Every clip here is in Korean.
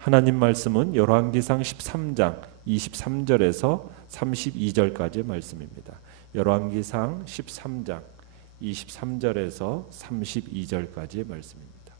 하나님 말씀은 열왕기상 13장 23절에서 32절까지의 말씀입니다. 열왕기상 13장 23절에서 32절까지의 말씀입니다.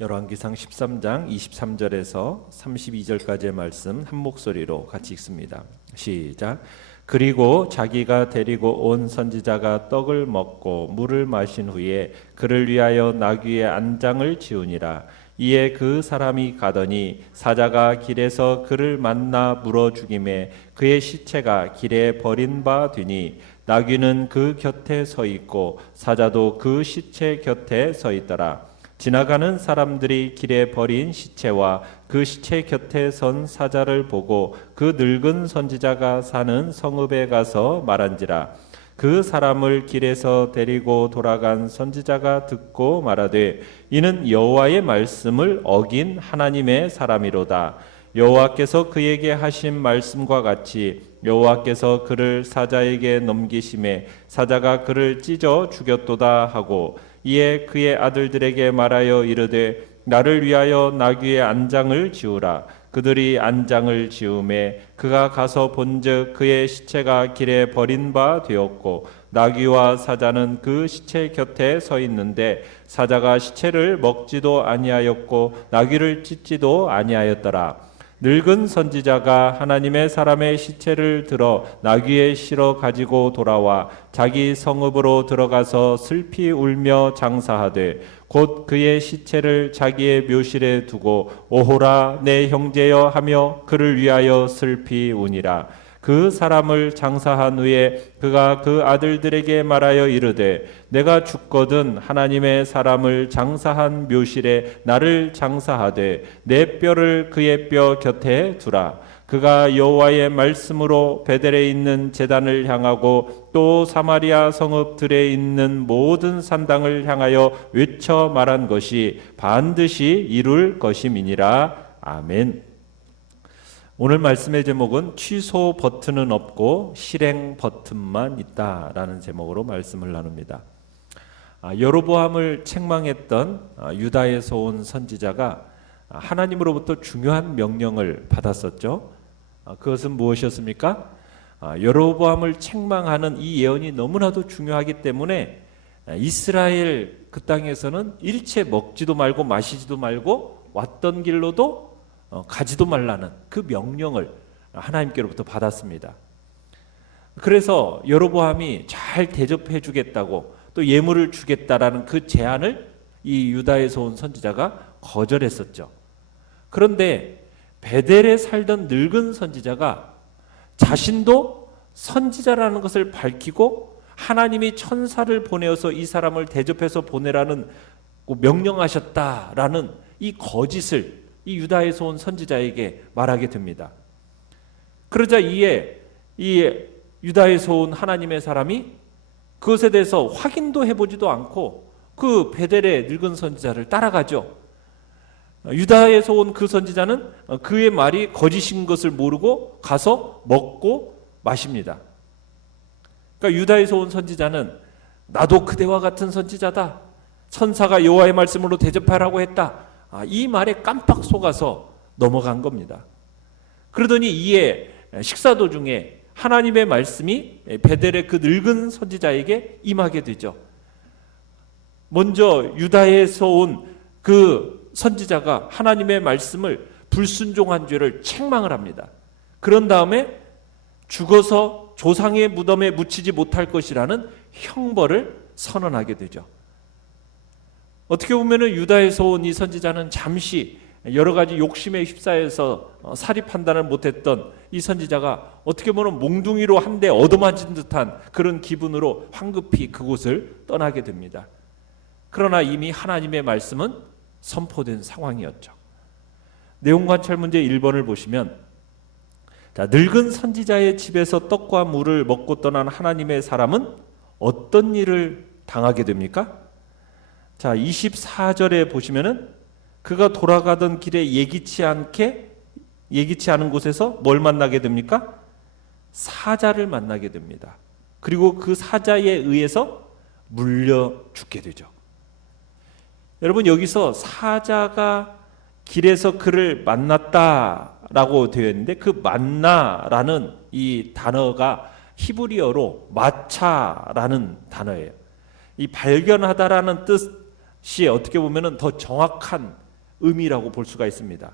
열왕기상 13장 23절에서 32절까지의 말씀 한 목소리로 같이 읽습니다. 시작. 그리고 자기가 데리고 온 선지자가 떡을 먹고 물을 마신 후에 그를 위하여 나귀의 안장을 지우니라. 이에 그 사람이 가더니 사자가 길에서 그를 만나 물어 죽임에 그의 시체가 길에 버린 바 되니 나귀는 그 곁에 서 있고 사자도 그 시체 곁에 서 있더라. 지나가는 사람들이 길에 버린 시체와 그 시체 곁에 선 사자를 보고 그 늙은 선지자가 사는 성읍에 가서 말한지라. 그 사람을 길에서 데리고 돌아간 선지자가 듣고 말하되 이는 여호와의 말씀을 어긴 하나님의 사람이로다. 여호와께서 그에게 하신 말씀과 같이 여호와께서 그를 사자에게 넘기심에 사자가 그를 찢어 죽였도다 하고 이에 그의 아들들에게 말하여 이르되 나를 위하여 나귀의 안장을 지우라. 그들이 안장을 지음에 그가 가서 본즉 그의 시체가 길에 버린 바 되었고 나귀와 사자는 그 시체 곁에 서 있는데 사자가 시체를 먹지도 아니하였고 나귀를 찢지도 아니하였더라. 늙은 선지자가 하나님의 사람의 시체를 들어 나귀에 실어 가지고 돌아와 자기 성읍으로 들어가서 슬피 울며 장사하되 곧 그의 시체를 자기의 묘실에 두고 오호라 내 형제여 하며 그를 위하여 슬피 우니라. 그 사람을 장사한 후에 그가 그 아들들에게 말하여 이르되 내가 죽거든 하나님의 사람을 장사한 묘실에 나를 장사하되 내 뼈를 그의 뼈 곁에 두라. 그가 여호와의 말씀으로 베델에 있는 제단을 향하고 또 사마리아 성읍들에 있는 모든 산당을 향하여 외쳐 말한 것이 반드시 이룰 것임이니라. 아멘. 오늘 말씀의 제목은 취소 버튼은 없고 실행 버튼만 있다라는 제목으로 말씀을 나눕니다. 여로보암을 책망했던 유다에서 온 선지자가 하나님으로부터 중요한 명령을 받았었죠. 그것은 무엇이었습니까? 여로보암을 책망하는 이 예언이 너무나도 중요하기 때문에 이스라엘 그 땅에서는 일체 먹지도 말고 마시지도 말고 왔던 길로도 가지도 말라는 그 명령을 하나님께로부터 받았습니다. 그래서 여로보암이 잘 대접해 주겠다고 또 예물을 주겠다라는 그 제안을 이 유다에서 온 선지자가 거절했었죠. 그런데 베델에 살던 늙은 선지자가 자신도 선지자라는 것을 밝히고 하나님이 천사를 보내어서 이 사람을 대접해서 보내라는 명령하셨다라는 이 거짓을 이 유다에서 온 선지자에게 말하게 됩니다. 그러자 이에 이 유다에서 온 하나님의 사람이 그것에 대해서 확인도 해보지도 않고 그 베델의 늙은 선지자를 따라가죠. 유다에서 온 그 선지자는 그의 말이 거짓인 것을 모르고 가서 먹고 마십니다. 그러니까 유다에서 온 선지자는 나도 그대와 같은 선지자다. 천사가 여호와의 말씀으로 대접하라고 했다. 이 말에 깜빡 속아서 넘어간 겁니다. 그러더니 이에 식사 도중에 하나님의 말씀이 베델의 그 늙은 선지자에게 임하게 되죠. 먼저 유다에서 온 그 선지자가 하나님의 말씀을 불순종한 죄를 책망을 합니다. 그런 다음에 죽어서 조상의 무덤에 묻히지 못할 것이라는 형벌을 선언하게 되죠. 어떻게 보면 유다에서 온 이 선지자는 잠시 여러 가지 욕심에 휩싸여서 사리 판단을 못했던 이 선지자가 어떻게 보면 몽둥이로 한 대 얻어맞은 듯한 그런 기분으로 황급히 그곳을 떠나게 됩니다. 그러나 이미 하나님의 말씀은 선포된 상황이었죠. 내용관찰 문제 1번을 보시면 늙은 선지자의 집에서 떡과 물을 먹고 떠난 하나님의 사람은 어떤 일을 당하게 됩니까? 24절에 보시면은 그가 돌아가던 길에 예기치 않은 곳에서 뭘 만나게 됩니까? 사자를 만나게 됩니다. 그리고 그 사자에 의해서 물려 죽게 되죠. 여러분, 여기서 사자가 길에서 그를 만났다라고 되어 있는데, 그 만나라는 이 단어가 히브리어로 마차라는 단어예요. 이 발견하다라는 뜻이 어떻게 보면 더 정확한 의미라고 볼 수가 있습니다.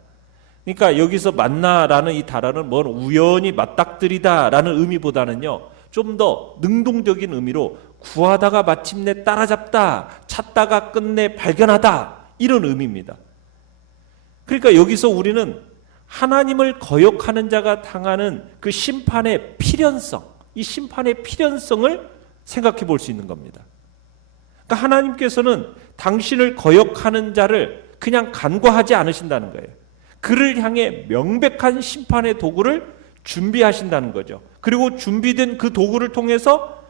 그러니까 여기서 만나라는 이 단어는 뭘 우연히 맞닥뜨리다라는 의미보다는요, 좀 더 능동적인 의미로 구하다가 마침내 따라잡다, 찾다가 끝내 발견하다, 이런 의미입니다. 그러니까 여기서 우리는 하나님을 거역하는 자가 당하는 그 심판의 필연성, 이 심판의 필연성을 생각해 볼 수 있는 겁니다. 그러니까 하나님께서는 당신을 거역하는 자를 그냥 간과하지 않으신다는 거예요. 그를 향해 명백한 심판의 도구를 준비하신다는 거죠. 그리고 준비된 그 도구를 통해서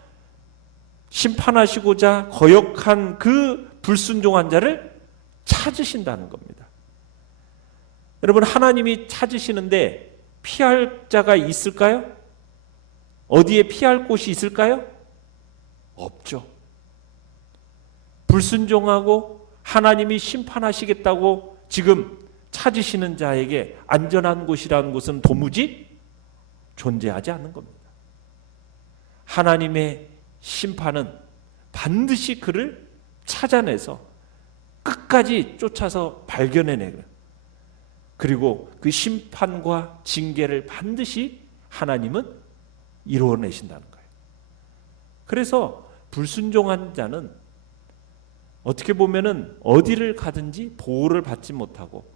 심판하시고자 거역한 그 불순종한 자를 찾으신다는 겁니다. 여러분, 하나님이 찾으시는데 피할 자가 있을까요? 어디에 피할 곳이 있을까요? 없죠. 불순종하고 하나님이 심판하시겠다고 지금 찾으시는 자에게 안전한 곳이라는 곳은 도무지 존재하지 않는 겁니다. 하나님의 심판은 반드시 그를 찾아내서 끝까지 쫓아서 발견해내고, 그리고 그 심판과 징계를 반드시 하나님은 이루어내신다는 거예요. 그래서 불순종한 자는 어떻게 보면은 어디를 가든지 보호를 받지 못하고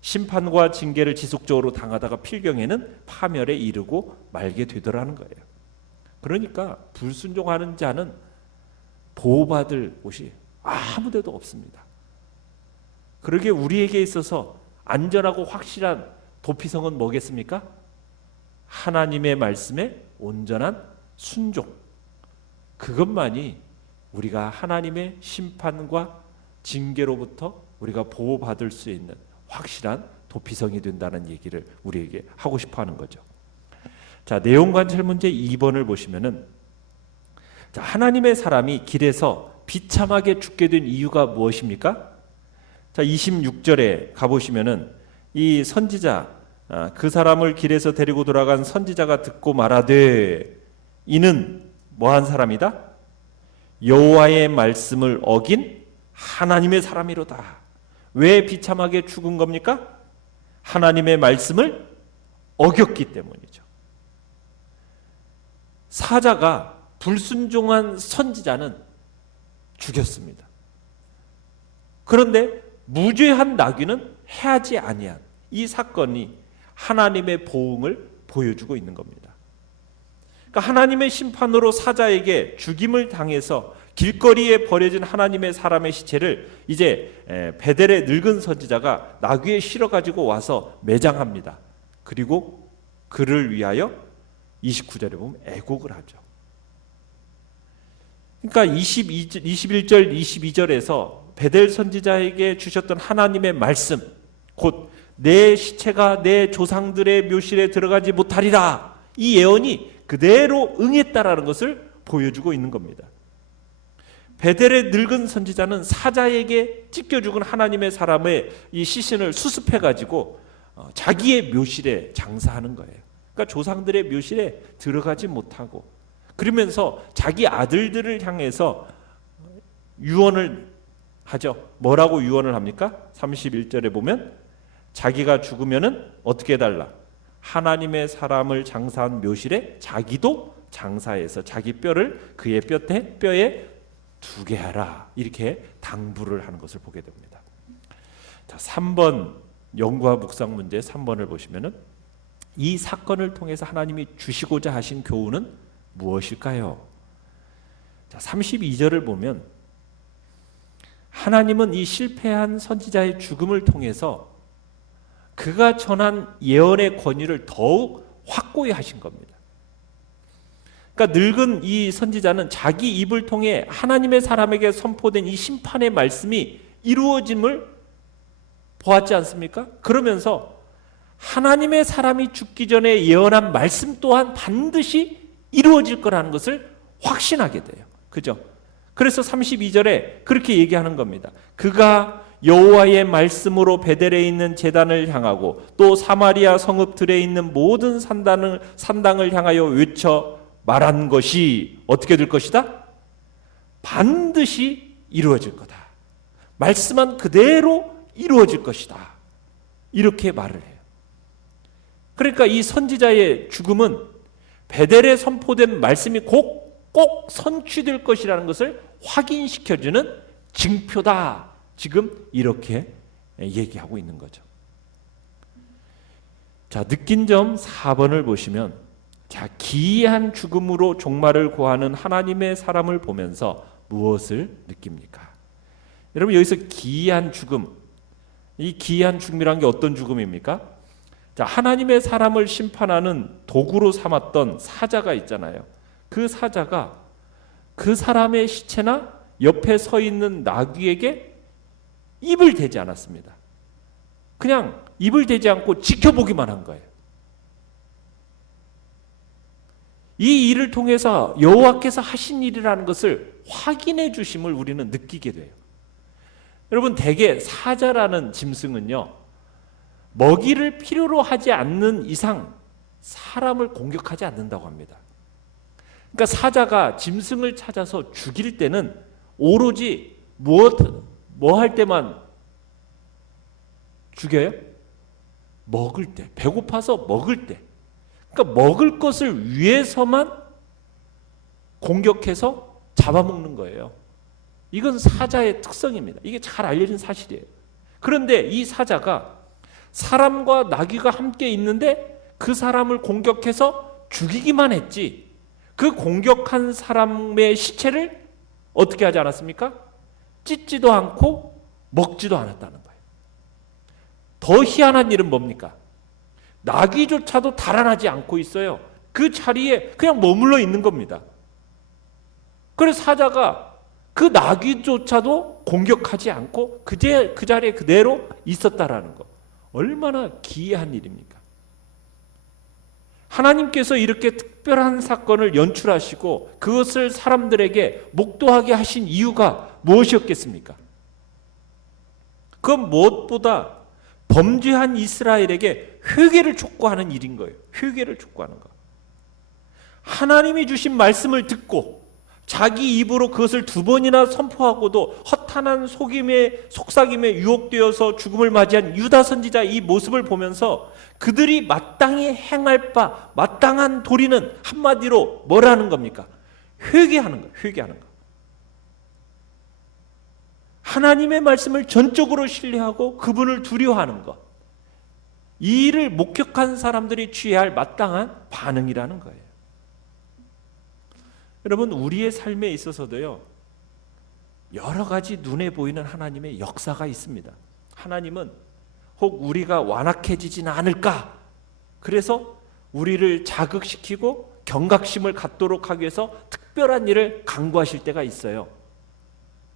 심판과 징계를 지속적으로 당하다가 필경에는 파멸에 이르고 말게 되더라는 거예요. 그러니까 불순종하는 자는 보호받을 곳이 아무 데도 없습니다. 그러게 우리에게 있어서 안전하고 확실한 도피성은 뭐겠습니까? 하나님의 말씀에 온전한 순종. 그것만이 우리가 하나님의 심판과 징계로부터 우리가 보호받을 수 있는 확실한 도피성이 된다는 얘기를 우리에게 하고 싶어 하는 거죠. 자, 내용관찰 문제 2번을 보시면은, 자, 하나님의 사람이 길에서 비참하게 죽게 된 이유가 무엇입니까? 자, 26절에 가보시면은 이 선지자, 그 사람을 길에서 데리고 돌아간 선지자가 듣고 말하되, 이는 뭐한 사람이다? 여호와의 말씀을 어긴 하나님의 사람이로다. 왜 비참하게 죽은 겁니까? 하나님의 말씀을 어겼기 때문이죠. 사자가 불순종한 선지자는 죽였습니다. 그런데 무죄한 나귀는 해하지 아니한 이 사건이 하나님의 보응을 보여주고 있는 겁니다. 그러니까 하나님의 심판으로 사자에게 죽임을 당해서 길거리에 버려진 하나님의 사람의 시체를 이제 베델의 늙은 선지자가 나귀에 실어가지고 와서 매장합니다. 그리고 그를 위하여 29절에 보면 애곡을 하죠. 그러니까 21절, 22절에서 베델 선지자에게 주셨던 하나님의 말씀, 곧 내 시체가 내 조상들의 묘실에 들어가지 못하리라, 이 예언이 그대로 응했다라는 것을 보여주고 있는 겁니다. 베델의 늙은 선지자는 사자에게 찢겨 죽은 하나님의 사람의 이 시신을 수습해가지고 자기의 묘실에 장사하는 거예요. 그러니까 조상들의 묘실에 들어가지 못하고, 그러면서 자기 아들들을 향해서 유언을 하죠. 뭐라고 유언을 합니까? 31절에 보면 자기가 죽으면은 어떻게 해달라? 하나님의 사람을 장사한 묘실에 자기도 장사해서 자기 뼈를 그의 뼈에 두게 하라, 이렇게 당부를 하는 것을 보게 됩니다. 자, 3번 연구와 묵상 문제 3번을 보시면은 이 사건을 통해서 하나님이 주시고자 하신 교훈은 무엇일까요? 자, 32절을 보면 하나님은 이 실패한 선지자의 죽음을 통해서 그가 전한 예언의 권위를 더욱 확고히 하신 겁니다. 그러니까 늙은 이 선지자는 자기 입을 통해 하나님의 사람에게 선포된 이 심판의 말씀이 이루어짐을 보았지 않습니까? 그러면서 하나님의 사람이 죽기 전에 예언한 말씀 또한 반드시 이루어질 거라는 것을 확신하게 돼요. 그죠? 그래서 32절에 그렇게 얘기하는 겁니다. 그가 여호와의 말씀으로 베델에 있는 제단을 향하고 또 사마리아 성읍들에 있는 모든 산당을 향하여 외쳐 말한 것이 어떻게 될 것이다? 반드시 이루어질 거다. 말씀한 그대로 이루어질 것이다. 이렇게 말을 해요. 그러니까 이 선지자의 죽음은 베델에 선포된 말씀이 꼭 성취될 것이라는 것을 확인시켜주는 징표다. 지금 이렇게 얘기하고 있는 거죠. 자, 느낀 점 4번을 보시면, 자, 기이한 죽음으로 종말을 고하는 하나님의 사람을 보면서 무엇을 느낍니까? 여러분, 여기서 기이한 죽음, 이 기이한 죽음이란 게 어떤 죽음입니까? 자, 하나님의 사람을 심판하는 도구로 삼았던 사자가 있잖아요. 그 사자가 그 사람의 시체나 옆에 서 있는 나귀에게 입을 대지 않았습니다. 그냥 입을 대지 않고 지켜보기만 한 거예요. 이 일을 통해서 여호와께서 하신 일이라는 것을 확인해 주심을 우리는 느끼게 돼요. 여러분, 대개 사자라는 짐승은요, 먹이를 필요로 하지 않는 이상 사람을 공격하지 않는다고 합니다. 그러니까 사자가 짐승을 찾아서 죽일 때는 오로지 뭐 할 때만 죽여요? 먹을 때, 배고파서 먹을 때. 그러니까 먹을 것을 위해서만 공격해서 잡아먹는 거예요. 이건 사자의 특성입니다. 이게 잘 알려진 사실이에요. 그런데 이 사자가 사람과 나귀가 함께 있는데 그 사람을 공격해서 죽이기만 했지, 그 공격한 사람의 시체를 어떻게 하지 않았습니까? 찢지도 않고 먹지도 않았다는 거예요. 더 희한한 일은 뭡니까? 나귀조차도 달아나지 않고 있어요. 그 자리에 그냥 머물러 있는 겁니다. 그래서 사자가 그 나귀조차도 공격하지 않고 그 자리에 그대로 있었다라는 거. 얼마나 기이한 일입니까? 하나님께서 이렇게 특별한 사건을 연출하시고 그것을 사람들에게 목도하게 하신 이유가 무엇이었겠습니까? 그건 무엇보다 범죄한 이스라엘에게 회개를 촉구하는 일인 거예요. 회개를 촉구하는 거. 하나님이 주신 말씀을 듣고 자기 입으로 그것을 2번이나 선포하고도 허탄한 속삭임에 유혹되어서 죽음을 맞이한 유다 선지자 이 모습을 보면서 그들이 마땅히 행할 바 마땅한 도리는 한마디로 뭐라는 겁니까? 회개하는 거예요. 회개하는 거. 하나님의 말씀을 전적으로 신뢰하고 그분을 두려워하는 것. 이 일을 목격한 사람들이 취해야 할 마땅한 반응이라는 거예요. 여러분, 우리의 삶에 있어서도요, 여러 가지 눈에 보이는 하나님의 역사가 있습니다. 하나님은 혹 우리가 완악해지지는 않을까, 그래서 우리를 자극시키고 경각심을 갖도록 하기 위해서 특별한 일을 강구하실 때가 있어요.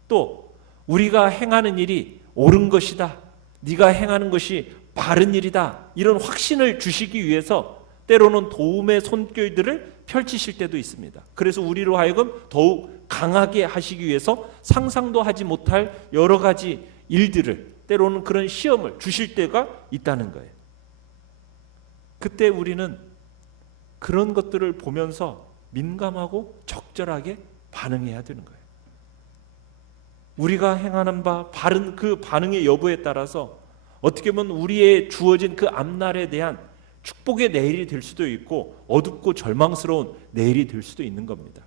또 우리가 행하는 일이 옳은 것이다, 네가 행하는 것이 바른 일이다, 이런 확신을 주시기 위해서 때로는 도움의 손길들을 펼치실 때도 있습니다. 그래서 우리로 하여금 더욱 강하게 하시기 위해서 상상도 하지 못할 여러 가지 일들을, 때로는 그런 시험을 주실 때가 있다는 거예요. 그때 우리는 그런 것들을 보면서 민감하고 적절하게 반응해야 되는 거예요. 우리가 행하는 바 바른 그 반응의 여부에 따라서 어떻게 보면 우리의 주어진 그 앞날에 대한 축복의 내일이 될 수도 있고 어둡고 절망스러운 내일이 될 수도 있는 겁니다.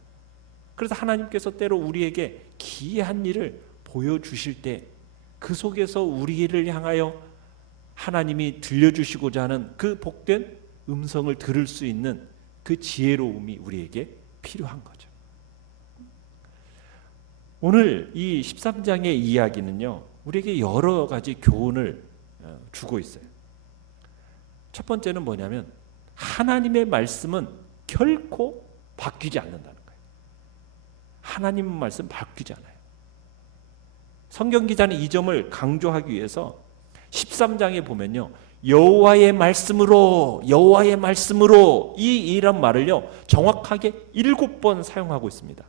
그래서 하나님께서 때로 우리에게 기이한 일을 보여주실 때 그 속에서 우리를 향하여 하나님이 들려주시고자 하는 그 복된 음성을 들을 수 있는 그 지혜로움이 우리에게 필요한 거죠. 오늘 이 13장의 이야기는요, 우리에게 여러 가지 교훈을 주고 있어요. 첫 번째는 뭐냐면 하나님의 말씀은 결코 바뀌지 않는다는 거예요. 하나님의 말씀 바뀌지 않아요. 성경 기자는 이 점을 강조하기 위해서 13장에 보면요, 여호와의 말씀으로 이런 말을요 정확하게 7번 사용하고 있습니다.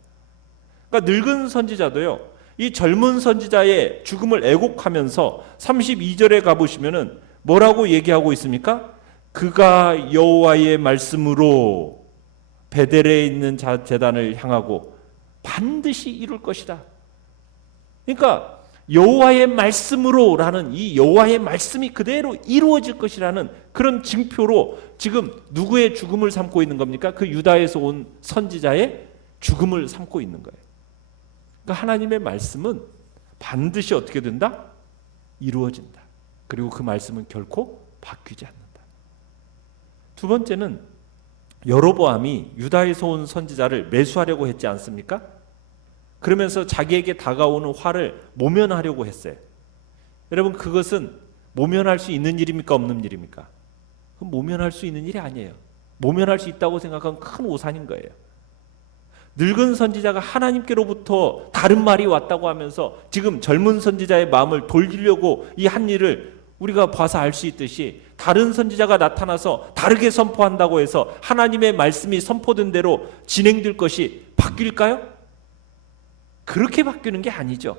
그러니까 늙은 선지자도요, 이 젊은 선지자의 죽음을 애곡하면서 32절에 가보시면은 뭐라고 얘기하고 있습니까? 그가 여호와의 말씀으로 베델에 있는 제단을 향하고 반드시 이룰 것이다. 그러니까 여호와의 말씀으로라는 이 여호와의 말씀이 그대로 이루어질 것이라는 그런 징표로 지금 누구의 죽음을 삼고 있는 겁니까? 그 유다에서 온 선지자의 죽음을 삼고 있는 거예요. 그러니까 하나님의 말씀은 반드시 어떻게 된다? 이루어진다. 그리고 그 말씀은 결코 바뀌지 않는다. 두 번째는 여로보암이 유다에서 온 선지자를 매수하려고 했지 않습니까? 그러면서 자기에게 다가오는 화를 모면하려고 했어요. 여러분, 그것은 모면할 수 있는 일입니까? 없는 일입니까? 그건 모면할 수 있는 일이 아니에요. 모면할 수 있다고 생각하면 큰 오산인 거예요. 늙은 선지자가 하나님께로부터 다른 말이 왔다고 하면서 지금 젊은 선지자의 마음을 돌리려고 이 한 일을 우리가 봐서 알 수 있듯이, 다른 선지자가 나타나서 다르게 선포한다고 해서 하나님의 말씀이 선포된 대로 진행될 것이 바뀔까요? 그렇게 바뀌는 게 아니죠.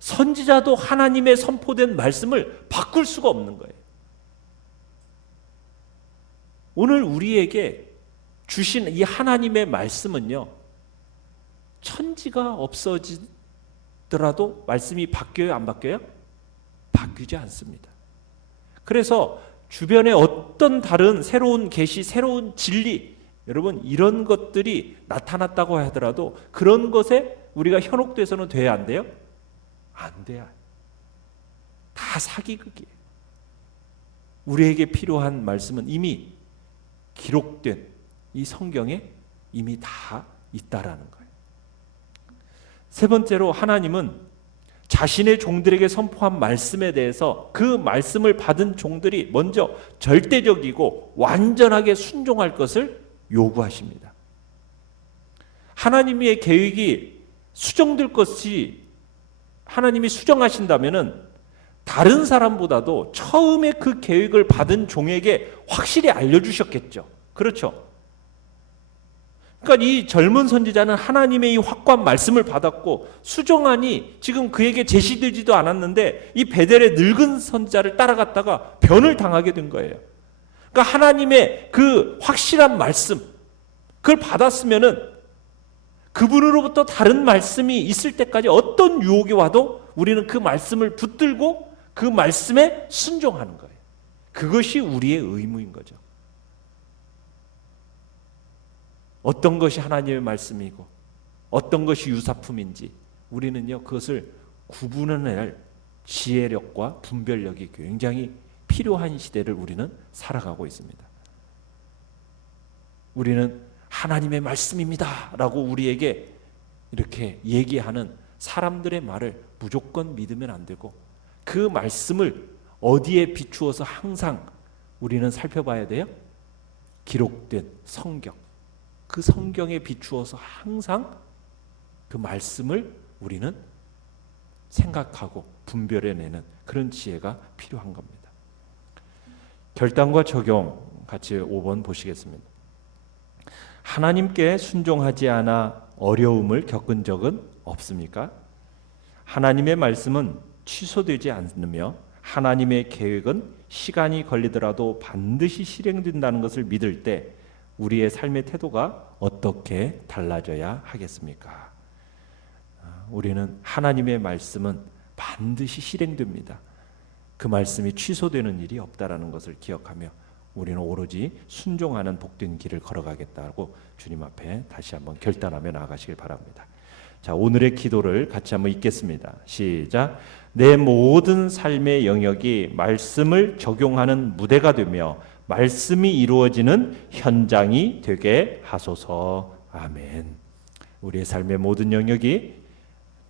선지자도 하나님의 선포된 말씀을 바꿀 수가 없는 거예요. 오늘 우리에게 주신 이 하나님의 말씀은요, 천지가 없어지더라도 말씀이 바뀌어요, 안 바뀌어요? 바뀌지 않습니다. 그래서 주변에 어떤 다른 새로운 계시, 새로운 진리, 여러분, 이런 것들이 나타났다고 하더라도 그런 것에 우리가 현혹돼서는 돼야 안 돼요? 안 돼요. 다 사기극이에요. 우리에게 필요한 말씀은 이미 기록된 이 성경에 이미 다 있다라는 거예요. 세 번째로, 하나님은 자신의 종들에게 선포한 말씀에 대해서 그 말씀을 받은 종들이 먼저 절대적이고 완전하게 순종할 것을 요구하십니다. 하나님의 계획이 수정될 것이 하나님이 수정하신다면은 다른 사람보다도 처음에 그 계획을 받은 종에게 확실히 알려주셨겠죠. 그렇죠? 그러니까 이 젊은 선지자는 하나님의 이 확고한 말씀을 받았고 수정안이 지금 그에게 제시되지도 않았는데 이 베델의 늙은 선지자를 따라갔다가 변을 당하게 된 거예요. 그러니까 하나님의 그 확실한 말씀, 그걸 받았으면은 그분으로부터 다른 말씀이 있을 때까지 어떤 유혹이 와도 우리는 그 말씀을 붙들고 그 말씀에 순종하는 거예요. 그것이 우리의 의무인 거죠. 어떤 것이 하나님의 말씀이고 어떤 것이 유사품인지 우리는요, 그것을 구분해낼 지혜력과 분별력이 굉장히 필요한 시대를 우리는 살아가고 있습니다. 우리는 하나님의 말씀입니다 라고 우리에게 이렇게 얘기하는 사람들의 말을 무조건 믿으면 안 되고, 그 말씀을 어디에 비추어서 항상 우리는 살펴봐야 돼요? 기록된 성경, 그 성경에 비추어서 항상 그 말씀을 우리는 생각하고 분별해내는 그런 지혜가 필요한 겁니다. 결단과 적용 같이 5번 보시겠습니다. 하나님께 순종하지 않아 어려움을 겪은 적은 없습니까? 하나님의 말씀은 취소되지 않으며 하나님의 계획은 시간이 걸리더라도 반드시 실행된다는 것을 믿을 때 우리의 삶의 태도가 어떻게 달라져야 하겠습니까? 우리는 하나님의 말씀은 반드시 실행됩니다. 그 말씀이 취소되는 일이 없다라는 것을 기억하며 우리는 오로지 순종하는 복된 길을 걸어가겠다고 주님 앞에 다시 한번 결단하며 나아가시길 바랍니다. 자, 오늘의 기도를 같이 한번 읽겠습니다. 시작. 내 모든 삶의 영역이 말씀을 적용하는 무대가 되며 말씀이 이루어지는 현장이 되게 하소서. 아멘. 우리의 삶의 모든 영역이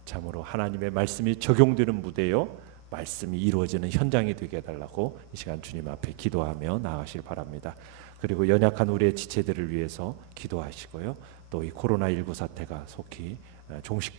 참으로 하나님의 말씀이 적용되는 무대요, 말씀이 이루어지는 현장이 되게 해달라고 이 시간 주님 앞에 기도하며 나아가시길 바랍니다. 그리고 연약한 우리의 지체들을 위해서 기도하시고요, 또 이 코로나19 사태가 속히 종식